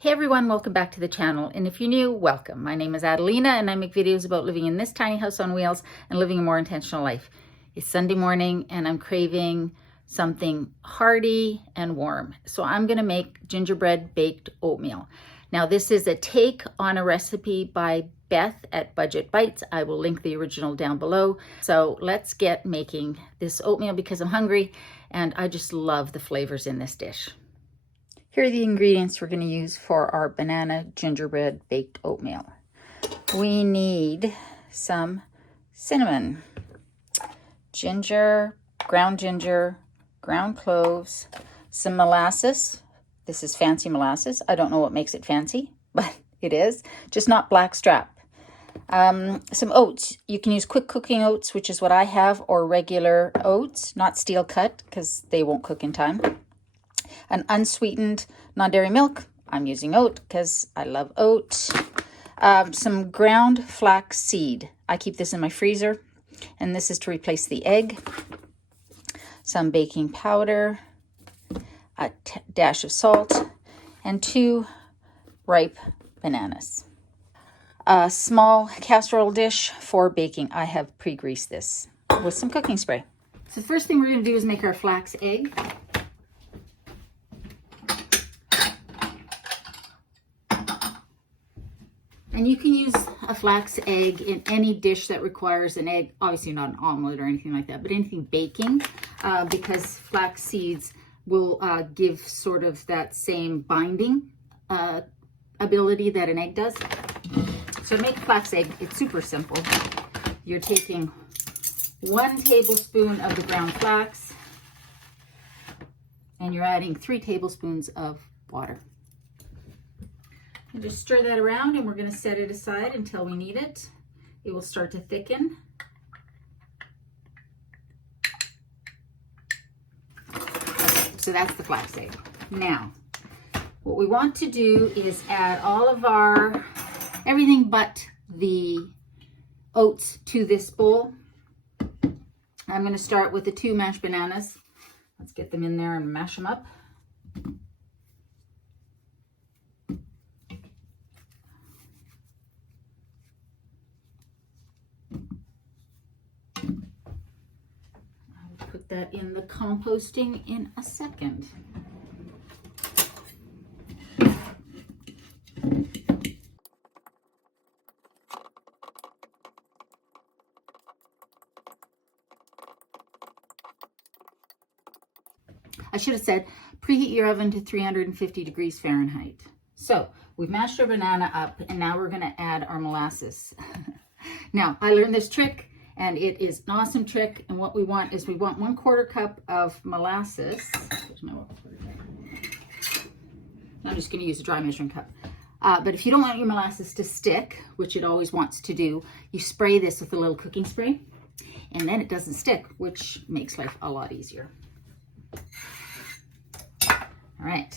Hey everyone, welcome back to the channel. And if you're new, welcome. My name is Adelina and I make videos about living in this tiny house on wheels and living a more intentional life. It's Sunday morning and I'm craving something hearty and warm. So I'm gonna make gingerbread baked oatmeal. Now this is a take on a recipe by Beth at Budget Bites. I will link the original down below. So let's get making this oatmeal because I'm hungry and I just love the flavors in this dish. Here are the ingredients we're going to use for our banana gingerbread baked oatmeal. We need some cinnamon, ginger, ground cloves, some molasses. This is fancy molasses. I don't know what makes it fancy, but it is. Just not blackstrap. Some oats. You can use quick cooking oats, which is what I have, or regular oats, not steel cut, because they won't cook in time. An unsweetened non-dairy milk. I'm using oat because I love oat. Some ground flax seed. I keep this in my freezer, and this is to replace the egg. Some baking powder, a dash of salt, and 2 ripe bananas. A small casserole dish for baking. I have pre-greased this with some cooking spray. So the first thing we're going to do is make our flax egg. And you can use a flax egg in any dish that requires an egg, obviously not an omelet or anything like that, but anything baking, because flax seeds will give sort of that same binding ability that an egg does. So to make a flax egg, it's super simple. You're taking 1 tablespoon of the ground flax, and you're adding 3 tablespoons of water. And just stir that around, and we're going to set it aside until we need it. It will start to thicken. Okay, so that's the flax egg. Now, what we want to do is add all of our, everything but the oats to this bowl. I'm going to start with the 2 mashed bananas. Let's get them in there and mash them up. Put that in the composting in a second. I should have said preheat your oven to 350 degrees Fahrenheit. So we've mashed our banana up and now we're going to add our molasses. Now I learned this trick and it is an awesome trick. And what we want is we want 1/4 cup of molasses. There's my 1/4 cup. I'm just going to use a dry measuring cup. But if you don't want your molasses to stick, which it always wants to do, you spray this with a little cooking spray and then it doesn't stick, which makes life a lot easier. All right.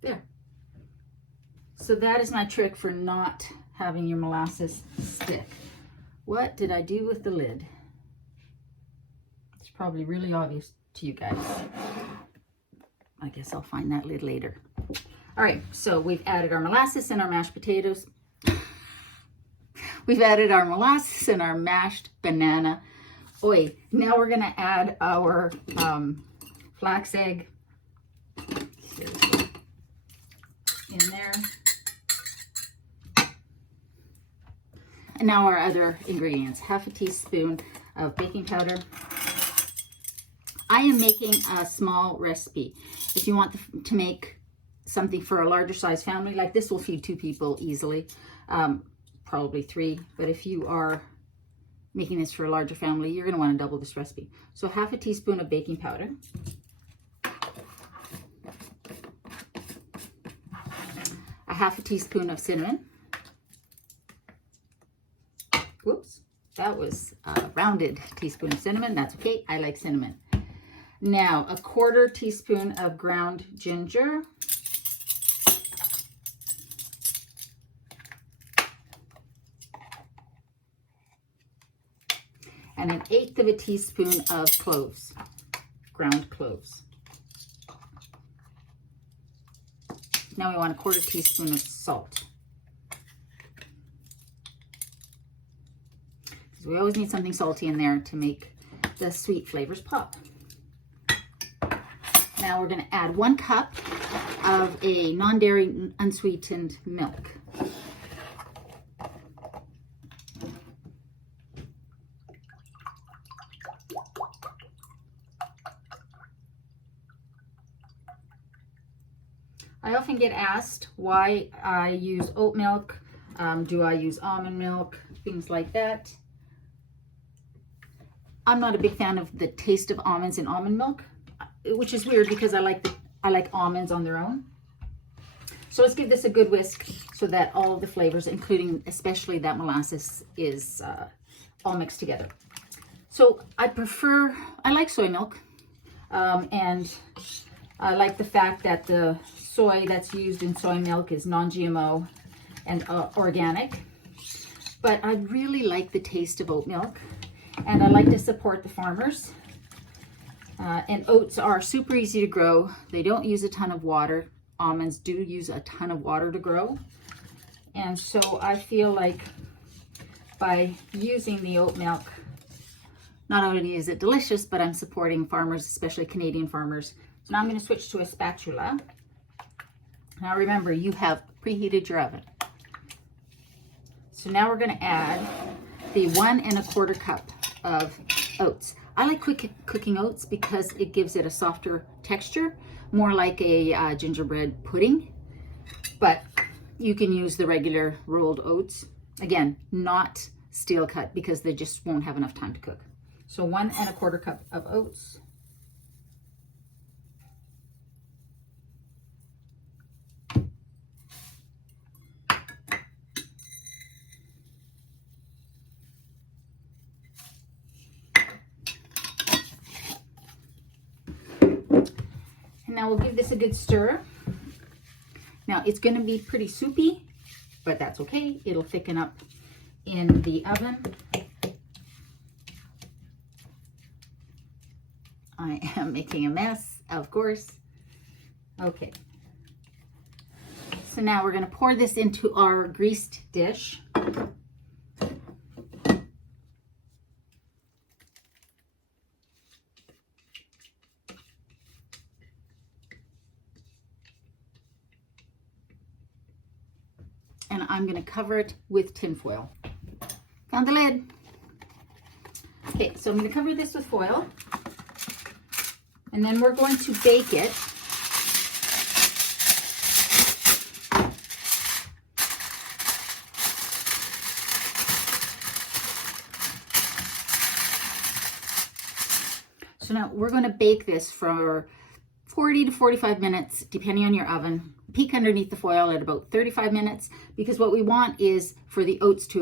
There. So that is my trick for not having your molasses stick. What did I do with the lid? It's probably really obvious to you guys. I guess I'll find that lid later. All right, so we've added our molasses and our mashed potatoes. We've added our molasses and our mashed banana. Oi, now we're gonna add our flax egg in there. And now our other ingredients, 1/2 teaspoon of baking powder. I am making a small recipe. If you want to make something for a larger size family, like this will feed 2 people easily, probably 3. But if you are making this for a larger family, you're gonna wanna double this recipe. So 1/2 teaspoon of baking powder. 1/2 teaspoon of cinnamon. Whoops, that was a rounded teaspoon of cinnamon. That's okay. I like cinnamon. Now, a 1/4 teaspoon of ground ginger. And 1/8 of a teaspoon of cloves, ground cloves. Now we want a 1/4 teaspoon of salt. Because we always need something salty in there to make the sweet flavors pop. Now we're going to add 1 cup of a non-dairy unsweetened milk. I often get asked why I use oat milk, do I use almond milk, things like that. I'm not a big fan of the taste of almonds in almond milk, which is weird because I like almonds on their own. So let's give this a good whisk so that all of the flavors, including especially that molasses, is all mixed together. So I like soy milk, and I like the fact that the soy that's used in soy milk is non-GMO and organic. But I really like the taste of oat milk, and I like to support the farmers. And oats are super easy to grow. They don't use a ton of water. Almonds do use a ton of water to grow. And so I feel like by using the oat milk, not only is it delicious, but I'm supporting farmers, especially Canadian farmers. So now I'm going to switch to a spatula. Now remember, you have preheated your oven. So now we're going to add the 1 1/4 cup of oats. I like cooking oats because it gives it a softer texture, more like a gingerbread pudding. But you can use the regular rolled oats. Again, not steel cut because they just won't have enough time to cook. So 1 1/4 cup of oats. And now we'll give this a good stir. Now it's going to be pretty soupy, but that's okay. It'll thicken up in the oven. I am making a mess, of course. Okay. So now we're going to pour this into our greased dish. And I'm going to cover it with tin foil. Found the lid. Okay, so I'm going to cover this with foil. And then we're going to bake it. So now we're going to bake this for 40 to 45 minutes, depending on your oven. Peek underneath the foil at about 35 minutes, because what we want is for the oats to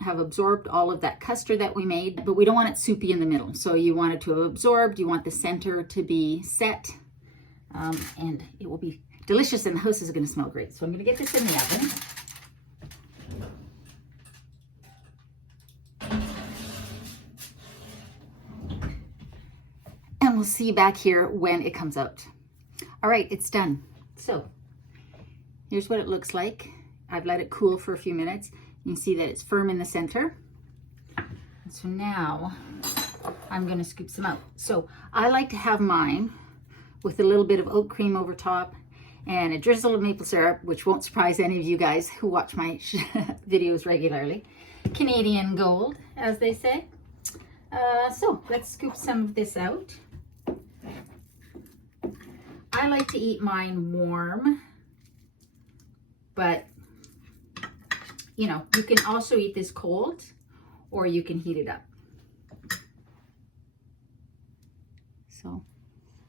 have absorbed all of that custard that we made, but we don't want it soupy in the middle. So you want it to have absorbed, you want the center to be set, and it will be delicious, and the house is going to smell great. So I'm going to get this in the oven. And we'll see you back here when it comes out. All right, it's done. So here's what it looks like. I've let it cool for a few minutes. You can see that it's firm in the center. And so now I'm going to scoop some out. So I like to have mine with a little bit of oat cream over top and a drizzle of maple syrup, which won't surprise any of you guys who watch my videos regularly. Canadian gold, as they say. So let's scoop some of this out. I like to eat mine warm, but you know, you can also eat this cold or you can heat it up. So,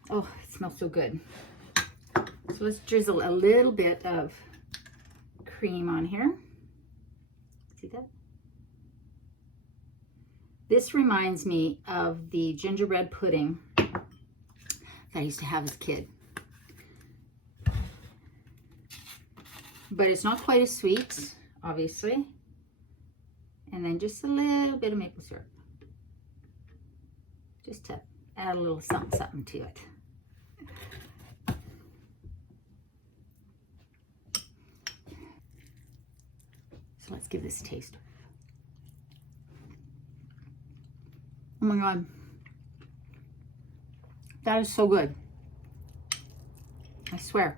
oh, it smells so good. So let's drizzle a little bit of cream on here. See that? This reminds me of the gingerbread pudding that I used to have as a kid. But it's not quite as sweet, obviously. And then just a little bit of maple syrup. Just to add a little something, something to it. So let's give this a taste. Oh my God. That is so good. I swear.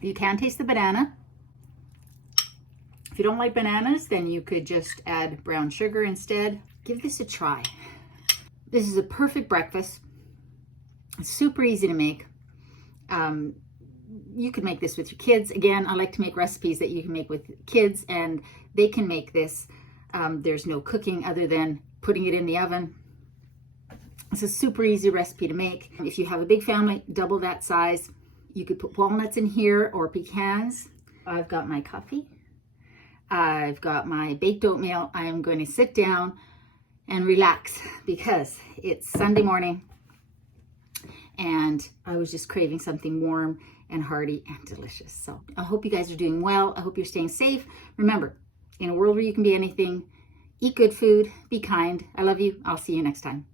You can taste the banana. If you don't like bananas, then you could just add brown sugar instead. Give this a try. This is a perfect breakfast. It's super easy to make. You could make this with your kids. Again, I like to make recipes that you can make with kids, and they can make this. There's no cooking other than putting it in the oven. It's a super easy recipe to make. If you have a big family, double that size. You could put walnuts in here or pecans. I've got my coffee. I've got my baked oatmeal. I am going to sit down and relax because it's Sunday morning and I was just craving something warm and hearty and delicious. So I hope you guys are doing well. I hope you're staying safe. Remember, in a world where you can be anything, eat good food, be kind. I love you. I'll see you next time.